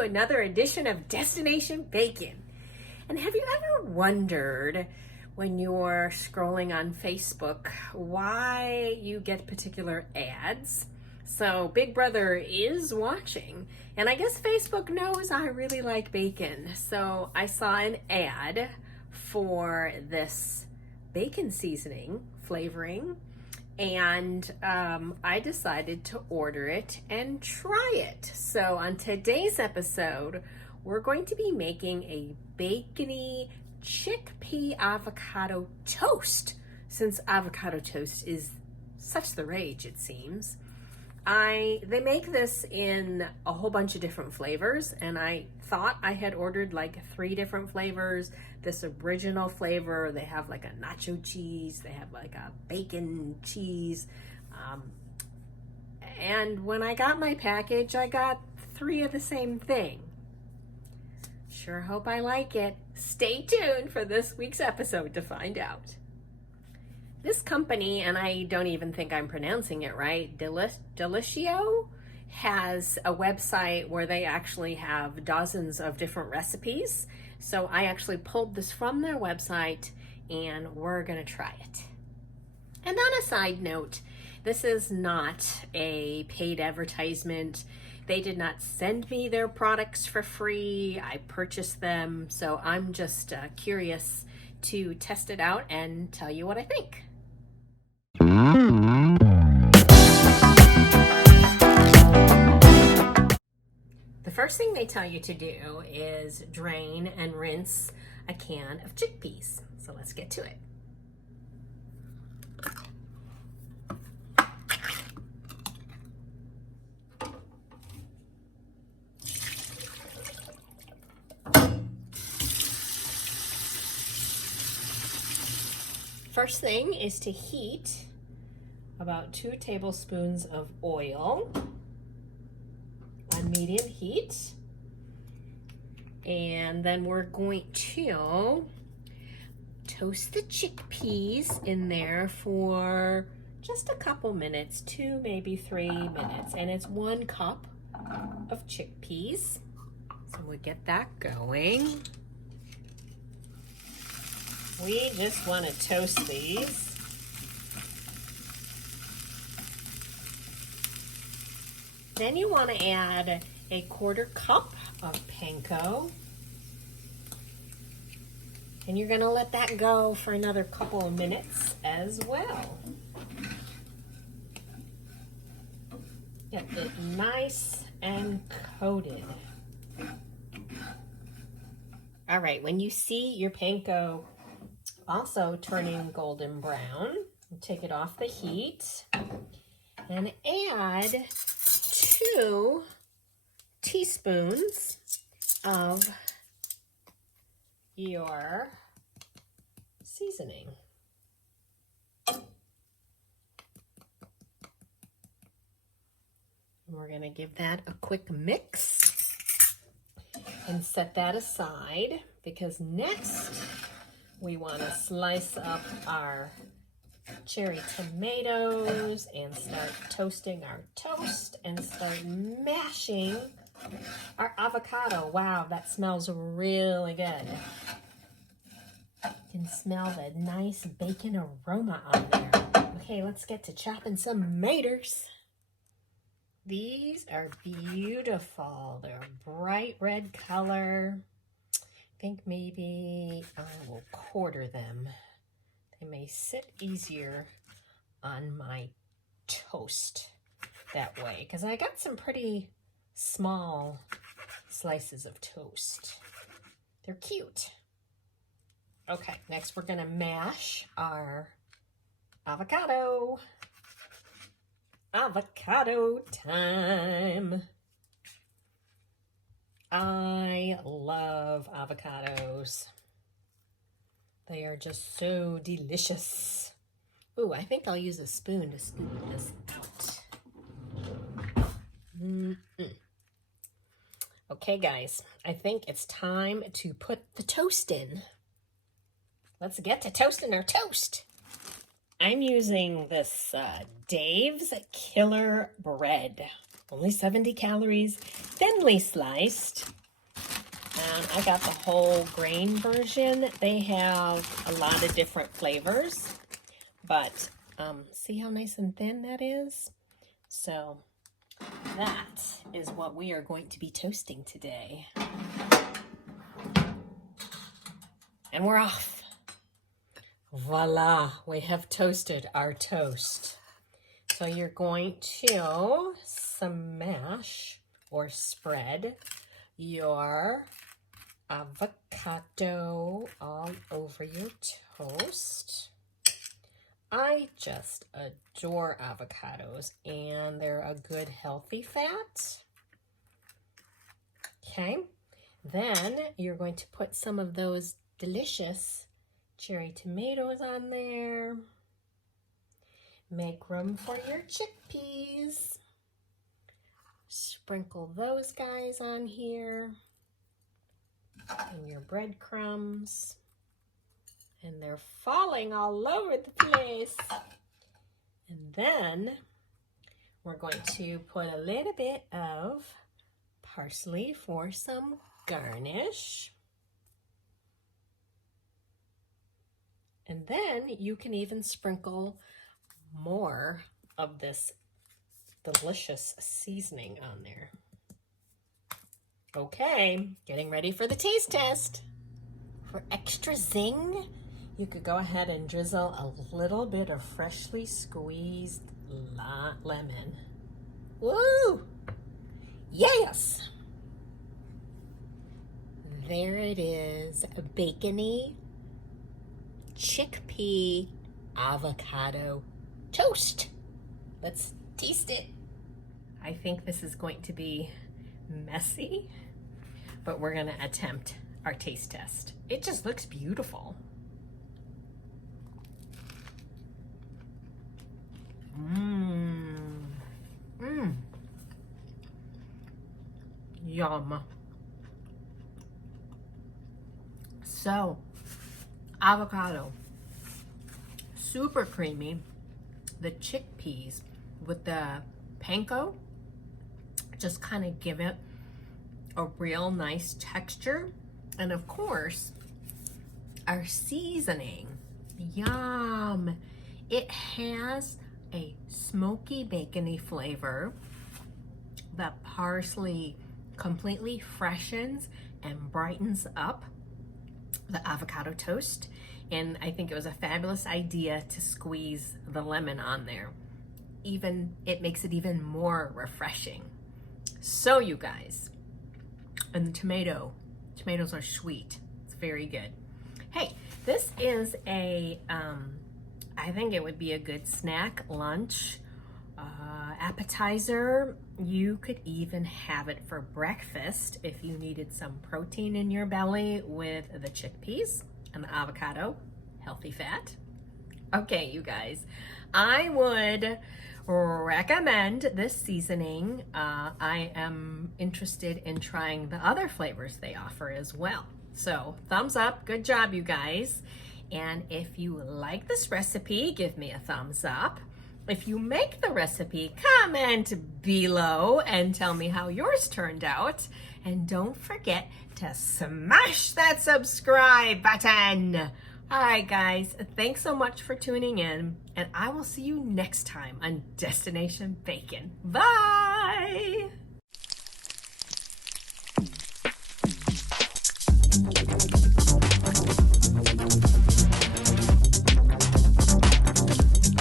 to another edition of Destination Bacon. And have you ever wondered when you're scrolling on Facebook why you get particular ads? So Big Brother is watching, and I guess Facebook knows I really like bacon. So I saw an ad for this bacon seasoning flavoring, and I decided to order it and try it. So on today's episode, we're going to be making a Bacony Chickpea Avocado Toast, since avocado toast is such the rage, it seems. They make this in a whole bunch of different flavors, and I thought I had ordered like 3 different flavors. This original flavor, they have like a nacho cheese, they have like a bacon cheese, and when I got my package, I got 3 of the same thing. Sure hope I like it. Stay tuned for this week's episode to find out. This company, and I don't even think I'm pronouncing it right, Deliciou, has a website where they actually have dozens of different recipes. So I actually pulled this from their website and we're gonna try it. And on a side note, this is not a paid advertisement. They did not send me their products for free. I purchased them, so I'm just curious to test it out and tell you what I think. The first thing they tell you to do is drain and rinse a can of chickpeas. So let's get to it. First thing is to heat about 2 tablespoons of oil on medium heat, and then we're going to toast the chickpeas in there for just a couple minutes, 2 maybe 3 minutes, and it's 1 cup of chickpeas. So we'll get that going. We just want to toast these. Then you want to add a 1/4 cup of panko. And you're going to let that go for another couple of minutes as well. Get it nice and coated. All right, when you see your panko also turning golden brown, take it off the heat and add 2 teaspoons of your seasoning. And we're going to give that a quick mix and set that aside, because next we want to slice up our cherry tomatoes and start toasting our toast and start mashing our avocado. Wow, that smells really good. You can smell the nice bacon aroma on there. Okay, let's get to chopping some tomatoes. These are beautiful. They're bright red color. I think maybe I will 1/4 them. They may sit easier on my toast that way, because I got some pretty small slices of toast. They're cute. Okay, next we're gonna mash our avocado. Avocado time. I love avocados. They are just so delicious. Ooh, I think I'll use a spoon to scoop this out. Okay, guys, I think it's time to put the toast in. Let's get to toasting our toast. I'm using this Dave's Killer Bread. Only 70 calories, thinly sliced. And I got the whole grain version. They have a lot of different flavors, but see how nice and thin that is? So that is what we are going to be toasting today. And we're off. Voila, we have toasted our toast. So you're going to smash or spread your avocado all over your toast. I just adore avocados, and they're a good healthy fat. Okay, then you're going to put some of those delicious cherry tomatoes on there. Make room for your chickpeas. Sprinkle those guys on here. And your breadcrumbs. And they're falling all over the place. And then we're going to put a little bit of parsley for some garnish. And then you can even sprinkle more of this delicious seasoning on there. Okay, getting ready for the taste test. For extra zing, you could go ahead and drizzle a little bit of freshly squeezed lemon. Woo! Yes! There it is, Bacony Chickpea Avocado Toast. Let's taste it. I think this is going to be messy, but we're gonna attempt our taste test. It just looks beautiful. Yum. So, avocado, super creamy. The chickpeas with the panko just kind of give it a real nice texture. And of course, our seasoning, yum. It has a smoky bacony flavor. The parsley completely freshens and brightens up the avocado toast. And I think it was a fabulous idea to squeeze the lemon on there. It makes it even more refreshing. So you guys, and the tomatoes are sweet. It's very good. Hey, this is I think it would be a good snack, lunch, appetizer. You could even have it for breakfast if you needed some protein in your belly with the chickpeas and the avocado, healthy fat. Okay, you guys, I would recommend this seasoning. I am interested in trying the other flavors they offer as well. So thumbs up, good job, you guys. And if you like this recipe, give me a thumbs up. If you make the recipe, comment below and tell me how yours turned out. And don't forget to smash that subscribe button. All right, guys, thanks so much for tuning in, and I will see you next time on Destination Bacon. Bye!